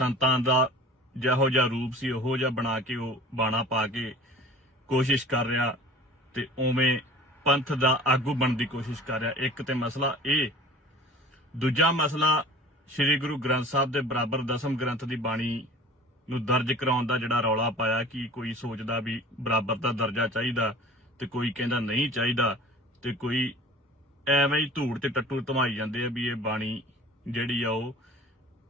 ਸੰਤਾਂ ਦਾ ਜਿਹੋ ਜਿਹਾ ਰੂਪ ਸੀ, ਉਹੋ ਜਿਹਾ ਬਣਾ ਕੇ, ਉਹ ਬਾਣਾ ਪਾ ਕੇ ਕੋਸ਼ਿਸ਼ ਕਰ ਰਿਹਾ ਤੇ ਉਵੇਂ ਪੰਥ ਦਾ ਆਗੂ ਬਣਨ ਦੀ ਕੋਸ਼ਿਸ਼ ਕਰ ਰਿਹਾ। ਇੱਕ ਤੇ ਮਸਲਾ ਇਹ, ਦੂਜਾ ਮਸਲਾ ਸ੍ਰੀ ਗੁਰੂ ਗ੍ਰੰਥ ਸਾਹਿਬ ਦੇ ਬਰਾਬਰ ਦਸਮ ਗ੍ਰੰਥ ਦੀ ਬਾਣੀ ਨੂੰ ਦਰਜ ਕਰਾਉਣ ਦਾ ਜਿਹੜਾ ਰੌਲਾ ਪਾਇਆ ਕਿ ਕੋਈ ਸੋਚਦਾ ਵੀ ਬਰਾਬਰ ਦਾ ਦਰਜਾ ਚਾਹੀਦਾ ਤੇ ਕੋਈ ਕਹਿੰਦਾ ਨਹੀਂ ਚਾਹੀਦਾ ਤੇ ਕੋਈ ਐਵੇਂ ਹੀ ਧੂੜ ਤੇ ਟੱਟੂ ਧਮਾਈ ਜਾਂਦੇ ਆ ਵੀ ਇਹ ਬਾਣੀ ਜਿਹੜੀ ਆ ਉਹ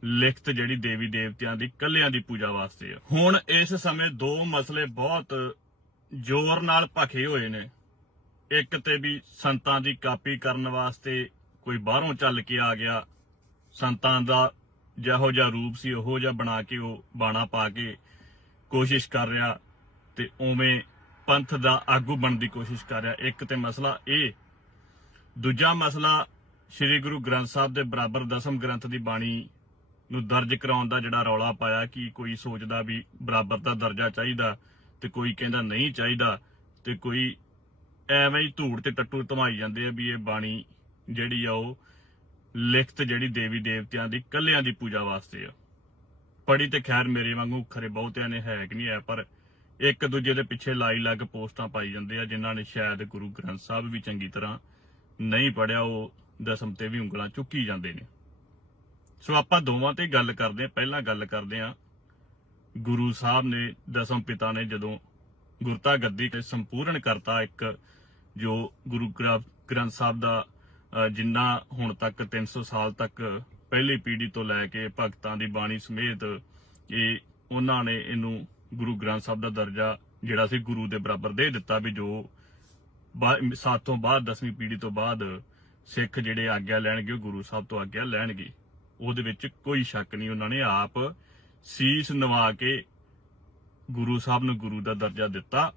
ਲਿਖਤ ਜਿਹੜੀ ਦੇਵੀ ਦੇਵਤਿਆਂ ਦੀ ਕੱਲਿਆਂ ਦੀ ਪੂਜਾ ਵਾਸਤੇ ਆ। ਹੁਣ ਇਸ ਸਮੇਂ ਦੋ ਮਸਲੇ ਬਹੁਤ ਜ਼ੋਰ ਨਾਲ ਭਖੇ ਹੋਏ ਨੇ। ਇੱਕ ਤੇ ਵੀ ਸੰਤਾਂ ਦੀ ਕਾਪੀ ਕਰਨ ਵਾਸਤੇ ਕੋਈ ਬਾਹਰੋਂ ਚੱਲ ਕੇ ਆ ਗਿਆ। ਸੰਤਾਂ ਦਾ ਜਿਹੋ ਜਿਹਾ ਰੂਪ ਸੀ, ਉਹੋ ਜਿਹਾ ਬਣਾ ਕੇ ਉਹ ਬਾਣਾ ਪਾ ਕੇ ਕੋਸ਼ਿਸ਼ ਕਰ ਰਿਹਾ ਤੇ ਉਵੇਂ ਪੰਥ ਦਾ ਆਗੂ ਬਣਨ ਦੀ ਕੋਸ਼ਿਸ਼ ਕਰ ਰਿਹਾ। ਇੱਕ ਤੇ ਮਸਲਾ ਇਹ ਦੂਜਾ ਮਸਲਾ, ਸ੍ਰੀ ਗੁਰੂ ਗ੍ਰੰਥ ਸਾਹਿਬ ਦੇ ਬਰਾਬਰ ਦਸਮ ਗ੍ਰੰਥ ਦੀ ਬਾਣੀ ਨੂੰ ਦਰਜ ਕਰਾਉਣ ਦਾ ਜਿਹੜਾ ਰੌਲਾ ਪਾਇਆ ਕਿ ਕੋਈ ਸੋਚਦਾ ਵੀ ਬਰਾਬਰ ਦਾ ਦਰਜਾ ਚਾਹੀਦਾ ਤੇ ਕੋਈ ਕਹਿੰਦਾ ਨਹੀਂ ਚਾਹੀਦਾ ਤੇ ਕੋਈ ਐਵੇਂ ਹੀ ਧੂੜ ਤੇ ਟੱਟੂ ਧਮਾਈ ਜਾਂਦੇ ਆ ਵੀ ਇਹ ਬਾਣੀ ਜਿਹੜੀ ਆ ਉਹ ਲਿਖਤ ਜਿਹੜੀ ਦੇਵੀ ਦੇਵਤਿਆਂ ਦੀ ਕੱਲਿਆਂ ਦੀ ਪੂਜਾ ਵਾਸਤੇ ਆ। ਪੜੀ ਤੇ ਖੈਰ ਮੇਰੇ ਵਾਂਗੂ ਖਰੇ ਬਹੁਤਿਆਂ ਨੇ ਹੈ ਕਿ ਨਹੀਂ ਹੈ, ਪਰ ਇੱਕ ਦੂਜੇ ਦੇ ਪਿੱਛੇ ਲਾਈ ਲੱਗ ਪੋਸਟਾਂ ਪਾਈ ਜਾਂਦੇ ਆ, ਜਿਨ੍ਹਾਂ ਨੇ ਸ਼ਾਇਦ ਗੁਰੂ ਗ੍ਰੰਥ ਸਾਹਿਬ ਵੀ ਚੰਗੀ ਤਰ੍ਹਾਂ ਨਹੀਂ ਪੜਿਆ ਉਹ ਦਸਮ ਤੇ ਵੀ ਉਂਗਲਾਂ ਚੁੱਕੀ ਜਾਂਦੇ ਨੇ। ਸੋ ਆਪਾਂ ਦੋਵਾਂ ਤੇ ਗੱਲ ਕਰਦੇ ਆ ਪਹਿਲਾਂ ਗੱਲ ਕਰਦੇ ਆ ਗੁਰੂ ਸਾਹਿਬ ਨੇ, ਦਸਮ ਪਿਤਾ ਨੇ ਜਦੋਂ ਗੁਰਤਾ ਗੱਦੀ ਤੇ ਸੰਪੂਰਨ ਕਰਤਾ ਇੱਕ, ਜੋ ਗੁਰੂ ਗ੍ਰੰਥ ਗ੍ਰੰਥ ਸਾਹਿਬ ਦਾ ਜਿੰਨਾ ਹੁਣ ਤੱਕ 300 ਸਾਲ ਤੱਕ ਪਹਿਲੀ ਪੀੜ੍ਹੀ ਤੋਂ ਲੈ ਕੇ ਭਗਤਾਂ ਦੀ ਬਾਣੀ ਸਮੇਤ ਇਹ ਉਹਨਾਂ ਨੇ ਇਹਨੂੰ ਗੁਰੂ ਗ੍ਰੰਥ ਸਾਹਿਬ ਦਾ ਦਰਜਾ ਜਿਹੜਾ ਸੀ ਗੁਰੂ ਦੇ ਬਰਾਬਰ ਦੇ ਦਿੱਤਾ ਵੀ ਜੋ ਬਾ- ਤੋਂ ਬਾਅਦ 10ਵੀਂ ਪੀੜ੍ਹੀ ਤੋਂ ਬਾਅਦ ਸਿੱਖ ਜਿਹੜੇ ਆਗਿਆ ਲੈਣਗੇ, ਉਹ ਗੁਰੂ ਸਾਹਿਬ ਤੋਂ ਆਗਿਆ ਲੈਣਗੇ। ਉਹਦੇ ਵਿੱਚ ਕੋਈ ਸ਼ੱਕ ਨਹੀਂ ਉਹਨਾਂ ਨੇ ਆਪ ਸੀਸ ਨਵਾ ਕੇ ਗੁਰੂ ਸਾਹਿਬ ਨੂੰ ਗੁਰੂ ਦਾ ਦਰਜਾ ਦਿੱਤਾ।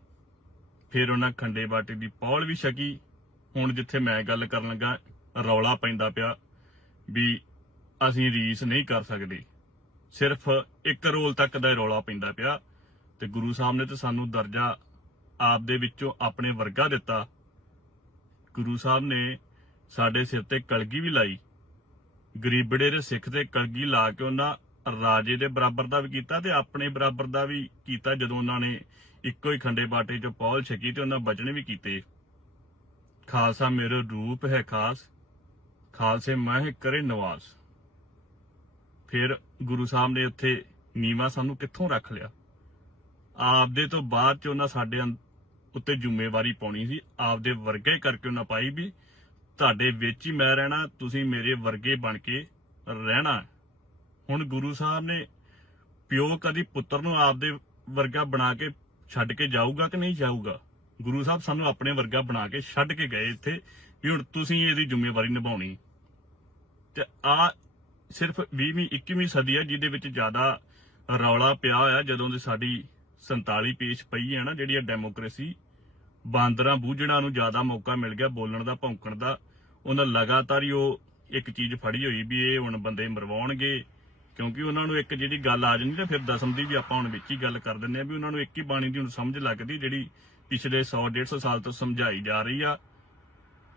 ਫਿਰ ਉਹਨਾਂ ਖੰਡੇ ਬਾਟੇ ਦੀ ਪੌਲ ਵੀ ਛਕੀ। ਹੁਣ ਜਿੱਥੇ ਮੈਂ ਗੱਲ ਕਰਨ ਲੱਗਾ, ਰੌਲਾ ਪੈਂਦਾ ਪਿਆ ਵੀ ਅਸੀਂ ਰੀਸ ਨਹੀਂ ਕਰ ਸਕਦੇ। ਸਿਰਫ ਇੱਕ ਰੋਲ ਤੱਕ ਦਾ ਰੌਲਾ ਪੈਂਦਾ ਪਿਆ ਤੇ ਗੁਰੂ ਸਾਹਿਬ ਨੇ ਤੇ ਸਾਨੂੰ ਦਰਜਾ ਆਪ ਦੇ ਵਿੱਚੋਂ ਆਪਣੇ ਵਰਗਾ ਦਿੱਤਾ। ਗੁਰੂ ਸਾਹਿਬ ਨੇ ਸਾਡੇ ਸਿਰ ਤੇ ਕਲਗੀ ਵੀ ਲਾਈ। ਗਰੀਬੜੇ ਦੇ ਸਿੱਖ ਤੇ ਕਲਗੀ ਲਾ ਕੇ ਉਹਨਾਂ ਰਾਜੇ ਦੇ ਬਰਾਬਰ ਦਾ ਵੀ ਕੀਤਾ ਤੇ ਆਪਣੇ ਬਰਾਬਰ ਦਾ ਵੀ ਕੀਤਾ ਜਦੋਂ ਉਹਨਾਂ ਨੇ ਇੱਕੋ ਹੀ ਖੰਡੇ ਬਾਟੇ ਚੋਂ ਪੌਲ ਛਕੀ ਤੇ ਉਹਨਾਂ ਬਚਨ ਵੀ ਕੀਤੇ। ਖਾਲਸਾ ਮੇਰੇ ਰੂਪ ਹੈ ਖਾਸ, ਖਾਲਸੇ ਮਹਿ ਕਰੇ ਨਵਾਸ। ਫਿਰ ਗੁਰੂ ਸਾਹਿਬ ਨੇ ਉੱਥੇ ਨੀਵਾ ਸਾਨੂੰ ਕਿੱਥੋਂ ਰੱਖ ਲਿਆ? ਆਪਦੇ ਤੋਂ ਬਾਅਦ ਚ ਉਹਨਾਂ ਸਾਡੇ ਅੰਦ- ਉੱਤੇ ਜ਼ਿੰਮੇਵਾਰੀ ਪਾਉਣੀ ਸੀ, ਆਪਦੇ ਵਰਗੇ ਕਰਕੇ ਉਹਨਾਂ ਪਾਈ ਵੀ ਤੁਹਾਡੇ ਵਿੱਚ ਹੀ ਮੈਂ ਰਹਿਣਾ, ਤੁਸੀਂ ਮੇਰੇ ਵਰਗੇ ਬਣ ਕੇ ਰਹਿਣਾ ਹੁਣ ਗੁਰੂ ਸਾਹਿਬ ਨੇ ਪਿਓ ਕਦੀ ਪੁੱਤਰ ਨੂੰ ਆਪਦੇ ਵਰਗਾ ਬਣਾ ਕੇ ਛੱਡ ਕੇ ਜਾਊਗਾ ਕਿ ਨਹੀਂ ਜਾਊਗਾ? ਗੁਰੂ ਸਾਹਿਬ ਸਾਨੂੰ ਆਪਣੇ ਵਰਗਾ ਬਣਾ ਕੇ ਛੱਡ ਕੇ ਗਏ ਇੱਥੇ ਵੀ ਹੁਣ ਤੁਸੀਂ ਇਹਦੀ ਜ਼ਿੰਮੇਵਾਰੀ ਨਿਭਾਉਣੀ। ਤੇ ਆ ਸਿਰਫ 20ਵੀਂ 21ਵੀਂ ਸਦੀ ਆ ਜਿਹਦੇ ਵਿੱਚ ਜ਼ਿਆਦਾ ਰੌਲਾ ਪਿਆ ਹੋਇਆ ਜਦੋਂ ਦੀ ਸਾਡੀ 47 ਪੇਸ਼ ਪਈ ਹੈ ਨਾ, ਜਿਹੜੀ ਆ ਡੈਮੋਕ੍ਰੇਸੀ ਬਾਂਦਰਾਂ ਬੂਝਣਾ ਨੂੰ ਜ਼ਿਆਦਾ ਮੌਕਾ ਮਿਲ ਗਿਆ, ਬੋਲਣ ਦਾ, ਭੌਂਕਣ ਦਾ। ਉਹਨਾਂ ਲਗਾਤਾਰ ਹੀ ਉਹ ਇੱਕ ਚੀਜ਼ ਫੜੀ ਹੋਈ ਵੀ ਇਹ ਹੁਣ ਬੰਦੇ ਮਰਵਾਉਣਗੇ। ਕਿਉਂਕਿ ਉਹਨਾਂ ਨੂੰ ਇੱਕ ਜਿਹੜੀ ਗੱਲ ਆ ਜਾਂਦੀ ਤੇ ਫਿਰ ਦਸਮ ਦੀ ਵੀ ਆਪਾਂ ਹੁਣ ਵਿੱਚ ਹੀ ਗੱਲ ਕਰ ਦਿੰਦੇ ਆ ਵੀ ਉਹਨਾਂ ਨੂੰ ਇੱਕ ਹੀ ਬਾਣੀ ਦੀ ਹੁਣ ਸਮਝ ਲੱਗਦੀ, ਜਿਹੜੀ ਪਿਛਲੇ 100 150 ਸਾਲ ਤੋਂ ਸਮਝਾਈ ਜਾ ਰਹੀ ਆ।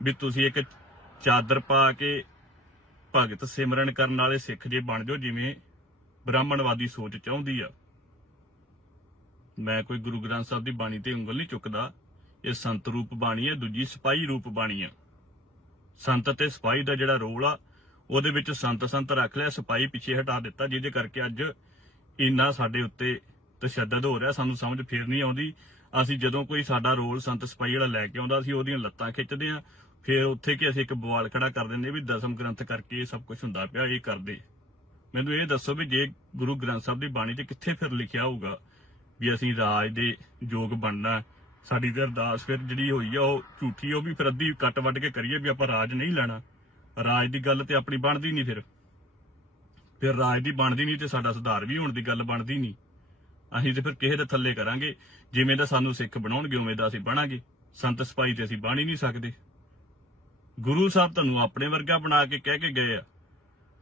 ਵੀ ਤੁਸੀਂ ਇੱਕ ਚਾਦਰ ਪਾ ਕੇ ਭਗਤ ਸਿਮਰਨ ਕਰਨ ਵਾਲੇ ਸਿੱਖ ਜੇ ਬਣ ਜਾਓ, ਜਿਵੇਂ ਬ੍ਰਾਹਮਣਵਾਦੀ ਸੋਚ ਚਾਹੁੰਦੀ ਆ। ਮੈਂ ਕੋਈ ਗੁਰੂ ਗ੍ਰੰਥ ਸਾਹਿਬ ਦੀ ਬਾਣੀ ਤੇ ਉਂਗਲ ਨਹੀਂ ਚੁੱਕਦਾ। ਇਹ ਸੰਤ ਰੂਪ ਬਾਣੀ ਹੈ, ਦੂਜੀ ਸਿਪਾਹੀ ਰੂਪ ਬਾਣੀ ਹੈ। ਸੰਤ ਤੇ ਸਿਪਾਹੀ ਦਾ ਜਿਹੜਾ ਰੋਲ ਆ, ਉਹਦੇ ਵਿੱਚ ਸੰਤ ਸੰਤ ਰੱਖ ਲਿਆ, ਸਿਪਾਹੀ ਪਿੱਛੇ ਹਟਾ ਦਿੱਤਾ, ਜਿਹਦੇ ਕਰਕੇ ਅੱਜ ਇੰਨਾ ਸਾਡੇ ਉੱਤੇ ਤਸ਼ੱਦਦ ਹੋ ਰਿਹਾ, ਸਾਨੂੰ ਸਮਝ ਫੇਰ ਨਹੀਂ ਆਉਂਦੀ। ਅਸੀਂ ਜਦੋਂ ਕੋਈ ਸਾਡਾ ਰੋਲ ਸੰਤ ਸਿਪਾਹੀ ਵਾਲਾ ਲੈ ਕੇ ਆਉਂਦਾ, ਅਸੀਂ ਉਹਦੀਆਂ ਲੱਤਾਂ ਖਿੱਚਦੇ ਆ ਫਿਰ ਉੱਥੇ ਕਿ ਅਸੀਂ ਇੱਕ ਬਵਾਲ ਖੜਾ ਕਰ ਦਿੰਦੇ ਵੀ ਦਸਮ ਗ੍ਰੰਥ ਕਰਕੇ ਇਹ ਸਭ ਕੁਝ ਹੁੰਦਾ ਪਿਆ, ਇਹ ਕਰਦੇ। ਮੈਨੂੰ ਇਹ ਦੱਸੋ ਵੀ ਜੇ ਗੁਰੂ ਗ੍ਰੰਥ ਸਾਹਿਬ ਦੀ ਬਾਣੀ ਤੇ ਕਿੱਥੇ ਫਿਰ ਲਿਖਿਆ ਹੋਊਗਾ ਵੀ ਅਸੀਂ ਰਾਜ ਦੇ ਯੋਗ ਬਣਨਾ ਸਾਡੀ ਤੇ ਅਰਦਾਸ ਫਿਰ ਜਿਹੜੀ ਹੋਈ ਆ, ਉਹ ਝੂਠੀ ਉਹ ਵੀ ਫਿਰ ਅੱਧੀ ਕੱਟ ਵੱਢ ਕੇ ਕਰੀਏ ਵੀ ਆਪਾਂ ਰਾਜ ਨਹੀਂ ਲੈਣਾ। ਰਾਜ ਦੀ ਗੱਲ ਤੇ ਆਪਣੀ ਬਣਦੀ ਨਹੀਂ ਫਿਰ। ਫਿਰ ਰਾਜ ਦੀ ਬਣਦੀ ਨਹੀਂ ਤੇ ਸਾਡਾ ਸੁਧਾਰ ਵੀ ਹੋਣ ਦੀ ਗੱਲ ਬਣਦੀ ਨਹੀਂ। ਅਸੀਂ ਤੇ ਫਿਰ ਕਿਸੇ ਦੇ ਥੱਲੇ ਕਰਾਂਗੇ। ਜਿਵੇਂ ਦਾ ਸਾਨੂੰ ਸਿੱਖ ਬਣਾਉਣਗੇ, ਉਵੇਂ ਦਾ ਅਸੀਂ ਬਣਾਂਗੇ। ਸੰਤ ਸਿਪਾਹੀ ਤੇ ਅਸੀਂ ਬਣ ਹੀ ਨਹੀਂ ਸਕਦੇ। ਗੁਰੂ ਸਾਹਿਬ ਤੁਹਾਨੂੰ ਆਪਣੇ ਵਰਗਾ ਬਣਾ ਕੇ ਕਹਿ ਕੇ ਗਏ ਆ।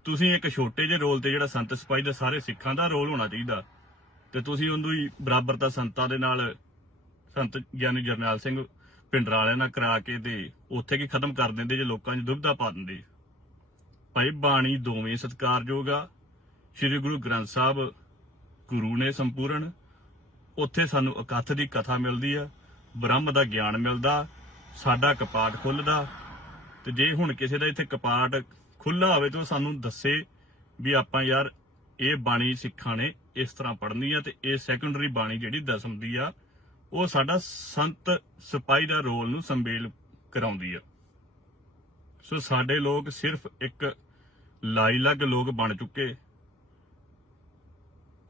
ਤੁਸੀਂ ਇੱਕ ਛੋਟੇ ਜਿਹੇ ਰੋਲ ਤੇ ਜਿਹੜਾ ਸੰਤ ਸਿਪਾਹੀ ਦਾ ਸਾਰੇ ਸਿੱਖਾਂ ਦਾ ਰੋਲ ਹੋਣਾ ਚਾਹੀਦਾ। ਤੇ ਤੁਸੀਂ ਉਹਨੂੰ ਹੀ ਬਰਾਬਰਤਾ ਸੰਤਾਂ ਦੇ ਨਾਲ ਸੰਤ ਗਿਆਨੀ ਜਰਨੈਲ ਸਿੰਘ ਪਿੰਡਰਾਂ ਵਾਲਿਆਂ ਨਾਲ ਕਰਾ ਕੇ ਤੇ ਉੱਥੇ ਕੀ ਖਤਮ ਕਰ ਦਿੰਦੇ ਜੇ ਲੋਕਾਂ 'ਚ ਦੁਬਿਧਾ ਪਾ ਦਿੰਦੇ? ਭਾਈ ਬਾਣੀ ਦੋਵੇਂ ਸਤਿਕਾਰਯੋਗ ਆ। ਸ੍ਰੀ ਗੁਰੂ ਗ੍ਰੰਥ ਸਾਹਿਬ ਗੁਰੂ ਨੇ ਸੰਪੂਰਨ। ਉੱਥੇ ਸਾਨੂੰ ਇਕੱਠ ਦੀ ਕਥਾ ਮਿਲਦੀ ਆ, ਬ੍ਰਹਮ ਦਾ ਗਿਆਨ ਮਿਲਦਾ, ਸਾਡਾ ਕਪਾਟ ਖੁੱਲਦਾ। ਤੇ ਜੇ ਹੁਣ ਕਿਸੇ ਦਾ ਇੱਥੇ ਕਪਾਟ ਖੁੱਲਾ ਹੋਵੇ ਤਾਂ ਉਹ ਸਾਨੂੰ ਦੱਸੇ ਵੀ ਆਪਾਂ ਯਾਰ, ਇਹ ਬਾਣੀ ਸਿੱਖਾਂ ਨੇ ਇਸ ਤਰ੍ਹਾਂ ਪੜ੍ਹਨੀ ਆ ਤੇ ਇਹ ਸੈਕੰਡਰੀ ਬਾਣੀ ਜਿਹੜੀ ਦਸਮ ਦੀ ਆ ਉਹ ਸਾਡਾ ਸੰਤ ਸਿਪਾਹੀ ਦਾ ਰੋਲ ਨੂੰ ਸੰਬੇਲ ਕਰਾਉਂਦੀ ਆ। ਸੋ ਸਾਡੇ ਲੋਕ ਸਿਰਫ ਇੱਕ ਲਾਈਲੱਗ ਲੋਕ ਬਣ ਚੁੱਕੇ।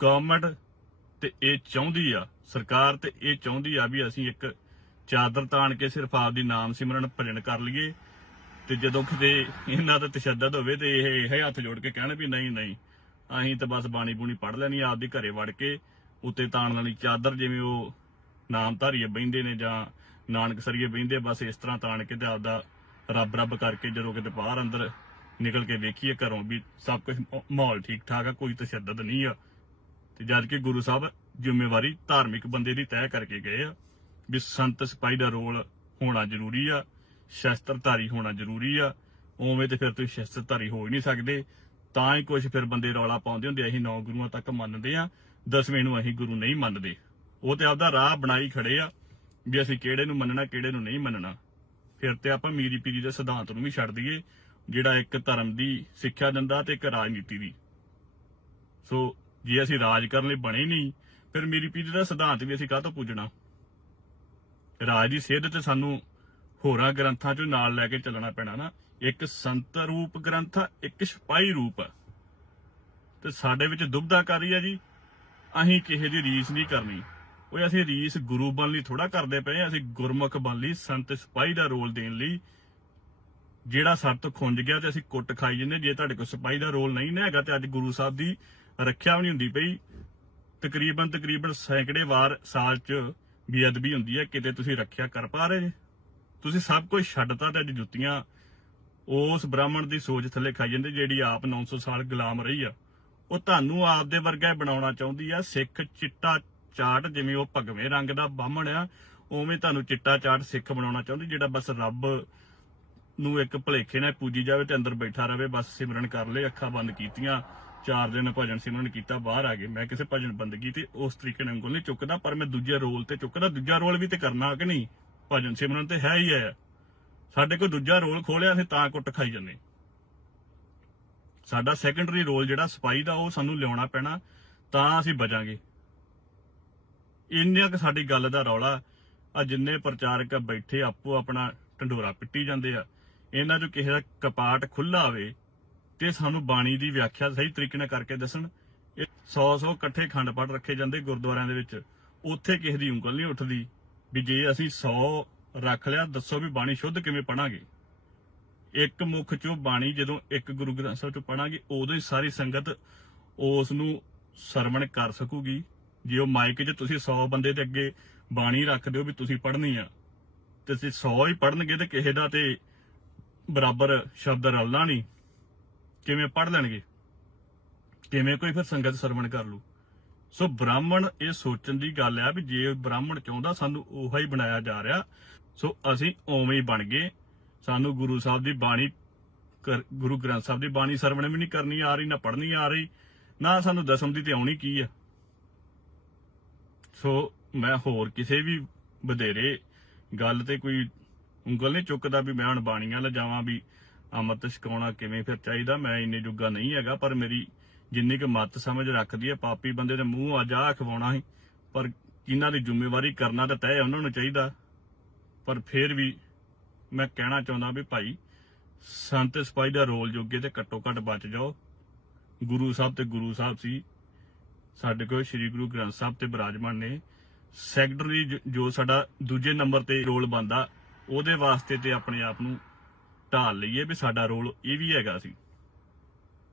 ਗਵਰਨਮੈਂਟ ਤੇ ਇਹ ਚਾਹੁੰਦੀ ਆ ਸਰਕਾਰ ਤੇ ਇਹ ਚਾਹੁੰਦੀ ਆ ਵੀ ਅਸੀਂ ਇੱਕ ਚਾਦਰ ਤਾਣ ਕੇ ਸਿਰਫ ਆਪਦੀ ਨਾਮ ਸਿਮਰਨ ਭਜਨ ਕਰ ਲਈਏ। ਤੇ ਜਦੋਂ ਕਿਤੇ ਇਹਨਾਂ ਦਾ ਤਸ਼ੱਦਦ ਹੋਵੇ ਤੇ ਇਹ ਇਹ ਹੱਥ ਜੋੜ ਕੇ ਕਹਿਣ ਵੀ ਨਹੀਂ ਨਹੀਂ ਅਸੀਂ ਤਾਂ ਬਸ ਬਾਣੀ ਬੂਣੀ ਪੜ ਲੈਣੀ ਆ, ਆਪਦੀ ਘਰੇ ਵੜ ਕੇ ਉੱਤੇ ਤਾਣ ਵਾਲੀ ਚਾਦਰ ਜਿਵੇਂ ਉਹ ਨਾਮਧਾਰੀਏ ਬਹਿੰਦੇ ਨੇ ਜਾਂ ਨਾਨਕ ਸਰੀਏ ਬਹਿੰਦੇ, ਬਸ ਇਸ ਤਰ੍ਹਾਂ ਤਾਣ ਕੇ ਤੇ ਆਪਦਾ ਰੱਬ ਰੱਬ ਕਰਕੇ ਜਦੋਂ ਕਿਤੇ ਬਾਹਰ ਅੰਦਰ ਨਿਕਲ ਕੇ ਵੇਖੀਏ ਘਰੋਂ ਵੀ ਸਭ ਕੁਝ ਮਾਹੌਲ ਠੀਕ ਠਾਕ ਆ, ਕੋਈ ਤਸ਼ੱਦਦ ਨਹੀਂ ਆ। ਤੇ ਜਦ ਕਿ ਗੁਰੂ ਸਾਹਿਬ ਜ਼ਿੰਮੇਵਾਰੀ ਧਾਰਮਿਕ ਬੰਦੇ ਦੀ ਤੈਅ ਕਰਕੇ ਗਏ ਆ ਵੀ ਸੰਤ ਸਿਪਾਹੀ ਦਾ ਰੋਲ ਹੋਣਾ ਜ਼ਰੂਰੀ ਆ, ਸ਼ਸਤਰਧਾਰੀ ਹੋਣਾ ਜ਼ਰੂਰੀ ਆ, ਉਵੇਂ ਤੇ ਫਿਰ ਤੁਸੀਂ ਸ਼ਸਤਰਧਾਰੀ ਹੋ ਹੀ ਨਹੀਂ ਸਕਦੇ। ਤਾਂ ਹੀ ਕੁਝ ਫਿਰ ਬੰਦੇ ਰੌਲਾ ਪਾਉਂਦੇ ਹੁੰਦੇ ਅਸੀਂ ਨੌ ਗੁਰੂਆਂ ਤੱਕ ਮੰਨਦੇ ਆ, ਦਸਵੇਂ ਨੂੰ ਅਸੀਂ ਗੁਰੂ ਨਹੀਂ ਮੰਨਦੇ। ਉਹ ਤੇ ਆਪਦਾ ਰਾਹ ਬਣਾਈ ਖੜੇ ਆ ਵੀ ਅਸੀਂ ਕਿਹੜੇ ਨੂੰ ਮੰਨਣਾ, ਕਿਹੜੇ ਨੂੰ ਨਹੀਂ ਮੰਨਣਾ। ਫਿਰ ਤੇ ਆਪਾਂ ਮੀਰੀ ਪੀਰੀ ਦੇ ਸਿਧਾਂਤ ਨੂੰ ਵੀ ਛੱਡ ਦਈਏ, ਜਿਹੜਾ ਇੱਕ ਧਰਮ ਦੀ ਸਿੱਖਿਆ ਦਿੰਦਾ ਤੇ ਇੱਕ ਰਾਜਨੀਤੀ ਦੀ। ਸੋ ਜੇ ਅਸੀਂ ਰਾਜ ਕਰਨ ਲਈ ਬਣੇ ਨਹੀਂ, ਫਿਰ ਮੇਰੀ ਪੀੜੀ ਦਾ ਸਿਧਾਂਤ ਵੀ ਅਸੀਂ ਕਾਹਤੋਂ ਪੁੱਜਣਾ? ਰਾਜ ਦੀ ਸਿੱਧ ਤੇ ਸਾਨੂੰ ਹੋਰਾਂ ਗ੍ਰੰਥਾਂ ਚੋਂ ਨਾਲ ਲੈ ਕੇ ਚੱਲਣਾ ਪੈਣਾ ਨਾ। ਇੱਕ ਸੰਤ ਰੂਪ ਗ੍ਰੰਥ ਆ, ਇੱਕ ਸਿਪਾਹੀ ਰੂਪ ਆ। ਤੇ ਸਾਡੇ ਵਿੱਚ ਦੁਬਦਾ ਕਰ ਰਹੀ ਆ ਜੀ, ਅਸੀਂ ਕਿਸੇ ਦੀ ਰੀਸ ਨਹੀਂ ਕਰਨੀ। ਉਹ ਅਸੀਂ ਰੀਸ ਗੁਰੂ ਬਣ ਲਈ ਥੋੜਾ ਕਰਦੇ ਪਏ ਆ, ਅਸੀਂ ਗੁਰਮੁਖ ਬਣ ਲਈ ਸੰਤ ਸਿਪਾਹੀ ਦਾ ਰੋਲ ਦੇਣ ਲਈ। ਜਿਹੜਾ ਸਾਡੇ ਤੋਂ ਖੁੰਝ ਗਿਆ ਤੇ ਅਸੀਂ ਕੁੱਟ ਖਾਈ ਜੰਨੇ ਜੇ ਤੁਹਾਡੇ ਕੋਲ ਸਿਪਾਹੀ ਦਾ ਰੋਲ ਨਹੀਂ ਨਾ ਹੈਗਾ ਤੇ ਅੱਜ ਗੁਰੂ ਸਾਹਿਬ ਦੀ ਰੱਖਿਆ ਵੀ ਨਹੀਂ ਹੁੰਦੀ ਪਈ। ਤਕਰੀਬਨ ਤਕਰੀਬਨ ਸੈਂਕੜੇ ਵਾਰ ਸਾਲ 'ਚ ਬੇਅਦਬੀ ਹੁੰਦੀ ਹੈ ਕਿਤੇ ਤੁਸੀਂ ਰੱਖਿਆ ਕਰ ਪਾ ਰਹੇ ਜੇ। ਤੁਸੀਂ ਸਭ ਕੁਝ ਛੱਡਤਾ ਤੇ ਅੱਜ ਜੁੱਤੀਆਂ ਉਸ ਬ੍ਰਾਹਮਣ ਦੀ ਸੋਚ ਥੱਲੇ ਖਾਈ ਜਾਂਦੇ ਜਿਹੜੀ ਆਪ 900 ਸਾਲ ਗੁਲਾਮ ਰਹੀ ਆ। ਉਹ ਤੁਹਾਨੂੰ ਆਪ ਦੇ ਵਰਗਾ ਬਣਾਉਣਾ ਚਾਹੁੰਦੀ ਆ। ਸਿੱਖ ਚਿੱਟਾ ਚਾਟ ਜਿਵੇਂ ਉਹ ਭਗਵੇਂ ਰੰਗ ਦਾ ਬਾਹਮਣ ਆ, ਉਵੇਂ ਤੁਹਾਨੂੰ ਚਿੱਟਾ ਚਾਟ ਸਿੱਖ ਬਣਾਉਣਾ ਚਾਹੁੰਦੀ, ਜਿਹੜਾ ਬਸ ਰੱਬ ਨੂੰ ਇੱਕ ਭਲੇਖੇ ਨਾਲ ਪੂਜੀ ਜਾਵੇ ਤੇ ਅੰਦਰ ਬੈਠਾ ਰਵੇ, ਬਸ ਸਿਮਰਨ ਕਰ ਲੇ ਅੱਖਾਂ ਬੰਦ ਕੀਤੀਆਂ, ਚਾਰ ਦਿਨ ਭਜਨ ਸਿਮਰਨ ਕੀਤਾ, ਬਾਹਰ ਆ ਗਏ। ਮੈਂ ਕਿਸੇ ਭਜਨ ਬੰਦਗੀ ਤੇ ਉਸ ਤਰੀਕੇ ਨਾਲ ਉਂਗਲ ਨਹੀਂ ਚੁੱਕਦਾ, ਪਰ ਮੈਂ ਦੂਜੇ ਰੋਲ ਤੇ ਚੁੱਕਦਾ। ਦੂਜਾ ਰੋਲ ਵੀ ਤੇ ਕਰਨਾ ਕਿ ਨਹੀਂ? ਭਜਨ ਸਿਮਰਨ ਤੇ ਹੈ ਹੀ ਹੈ। ਸਾਡੇ ਕੋਲ ਦੂਜਾ ਰੋਲ ਖੋਲਿਆ, ਅਸੀਂ ਤਾਂ ਕੁੱਟ ਖਾਈ ਜੰਨੇ ਸਾਡਾ ਸੈਕੰਡਰੀ ਰੋਲ ਜਿਹੜਾ ਸਪਾਈ ਦਾ, ਉਹ ਸਾਨੂੰ ਲਿਆਉਣਾ ਪੈਣਾ, ਤਾਂ ਅਸੀਂ ਬਚਾਂਗੇ। ਇੰਨੀਆਂ ਕਿ ਸਾਡੀ ਗੱਲ ਦਾ ਰੌਲਾ, ਆ ਜਿੰਨੇ ਪ੍ਰਚਾਰਕ ਬੈਠੇ ਆਪੋ ਆਪਣਾ ਢੰਡੋਰਾ ਪਿੱਟੀ ਜਾਂਦੇ ਆ, ਇਹਨਾਂ ਚੋਂ ਕਿਸੇ ਦਾ ਕਪਾਟ ਖੁੱਲਾ ਹੋਵੇ ਤੇ ਸਾਨੂੰ ਬਾਣੀ ਦੀ ਵਿਆਖਿਆ ਸਹੀ ਤਰੀਕੇ ਨਾਲ ਕਰਕੇ ਦੱਸਣ। ਇਹ 100 100 ਇਕੱਠੇ ਖੰਡ ਪਾਠ ਰੱਖੇ ਜਾਂਦੇ ਗੁਰਦੁਆਰਿਆਂ ਦੇ ਵਿੱਚ। ਉੱਥੇ ਕਿਸੇ ਦੀ ਉਂਗਲ ਨਹੀਂ ਉੱਠਦੀ ਵੀ ਜੇ ਅਸੀਂ 100 ਰੱਖ ਲਿਆ, ਦੱਸੋ ਵੀ ਬਾਣੀ ਸ਼ੁੱਧ ਕਿਵੇਂ ਪੜਾਂਗੇ ਇੱਕ ਮੁਖ ਚੋਂ ਬਾਣੀ ਜਦੋਂ ਇੱਕ ਗੁਰੂ ਗ੍ਰੰਥ ਸਾਹਿਬ ਚੋਂ ਪੜਾਂਗੇ ਉਦੋਂ ਹੀ ਸਾਰੀ ਸੰਗਤ ਉਸ ਨੂੰ ਸਰਵਣ ਕਰ ਸਕੂਗੀ। ਜੇ ਉਹ ਮਾਈਕ 'ਚ ਤੁਸੀਂ 100 ਬੰਦੇ ਦੇ ਅੱਗੇ ਬਾਣੀ ਰੱਖ ਦਿਓ ਵੀ ਤੁਸੀਂ ਪੜ੍ਹਨੀ ਆ, ਤੇ ਤੁਸੀਂ 100 ਹੀ ਪੜਨਗੇ ਤੇ ਕਿਸੇ ਦਾ ਤੇ ਬਰਾਬਰ ਸ਼ਬਦ ਰਲਣਾ ਨਹੀਂ, ਕਿਵੇਂ ਪੜ ਲੈਣਗੇ? ਕਿਵੇਂ ਕੋਈ ਫਿਰ ਸੰਗਤ ਸਰਵਣ ਕਰ ਲੂ? ਸੋ ਬ੍ਰਾਹਮਣ ਇਹ ਸੋਚਣ ਦੀ ਗੱਲ ਆ ਵੀ ਜੇ ਬ੍ਰਾਹਮਣ ਚਾਹੁੰਦਾ ਸਾਨੂੰ ਉਹੀ ਹੀ ਬਣਾਇਆ ਜਾ ਰਿਹਾ, ਸੋ ਅਸੀਂ ਉਵੇਂ ਹੀ ਬਣ ਗਏ। ਸਾਨੂੰ ਗੁਰੂ ਸਾਹਿਬ ਦੀ ਬਾਣੀ ਕਰ- ਗੁਰੂ ਗ੍ਰੰਥ ਸਾਹਿਬ ਦੀ ਬਾਣੀ ਸਰਵਣ ਵੀ ਨਹੀਂ ਕਰਨੀ ਆ ਰਹੀ, ਨਾ ਪੜ੍ਹਨੀ ਆ ਰਹੀ, ਨਾ ਸਾਨੂੰ ਦਸਮ ਦੀ ਤੇ ਆਉਣੀ ਕੀ ਆ? ਸੋ ਮੈਂ ਹੋਰ ਕਿਸੇ ਵੀ ਵਧੇਰੇ ਗੱਲ ਤੇ ਕੋਈ ਉਂਗਲ ਨਹੀਂ ਚੁੱਕਦਾ ਵੀ ਮੈਂ ਹੁਣ ਬਾਣੀਆਂ ਲਿਜਾਵਾਂ ਵੀ ਅੰਮ੍ਰਿਤ ਛਕਾਉਣਾ ਕਿਵੇਂ ਫਿਰ ਚਾਹੀਦਾ, ਮੈਂ ਇੰਨੇ ਜੁਗਾ ਨਹੀਂ ਹੈਗਾ, ਪਰ ਮੇਰੀ ਜਿੰਨੀ ਕੁ ਮੱਤ ਸਮਝ ਰੱਖਦੀ ਹੈ, ਪਾਪੀ ਬੰਦੇ ਦੇ ਮੂੰਹ ਆ ਜਾ ਖਵਾਉਣਾ ਸੀ, ਪਰ ਇਹਨਾਂ ਦੀ ਜ਼ਿੰਮੇਵਾਰੀ ਕਰਨਾ ਤਾਂ ਤੈਅ ਉਹਨਾਂ ਨੂੰ ਚਾਹੀਦਾ। ਪਰ ਫਿਰ ਵੀ ਮੈਂ ਕਹਿਣਾ ਚਾਹੁੰਦਾ ਵੀ ਭਾਈ, ਸੰਤ ਸਿਪਾਹੀ ਦਾ ਰੋਲ ਜੋਗੇ ਤੇ ਘੱਟੋ ਘੱਟ ਬਚ ਜਾਓ। ਗੁਰੂ ਸਾਹਿਬ ਤੇ ਗੁਰੂ ਸਾਹਿਬ ਸੀ ਸਾਡੇ ਕੋਲ ਸ੍ਰੀ ਗੁਰੂ ਗ੍ਰੰਥ ਸਾਹਿਬ ਤੇ ਬਿਰਾਜਮਾਨ ਨੇ। ਸੈਕਟਰੀ ਜੋ ਸਾਡਾ ਦੂਜੇ ਨੰਬਰ ਤੇ ਰੋਲ ਬੰਦਾ ਉਹਦੇ ਵਾਸਤੇ ਤੇ ਆਪਣੇ ਆਪ ਨੂੰ ਢਾਲ ਲਈਏ ਵੀ ਸਾਡਾ ਰੋਲ ਇਹ ਵੀ ਹੈਗਾ ਸੀ।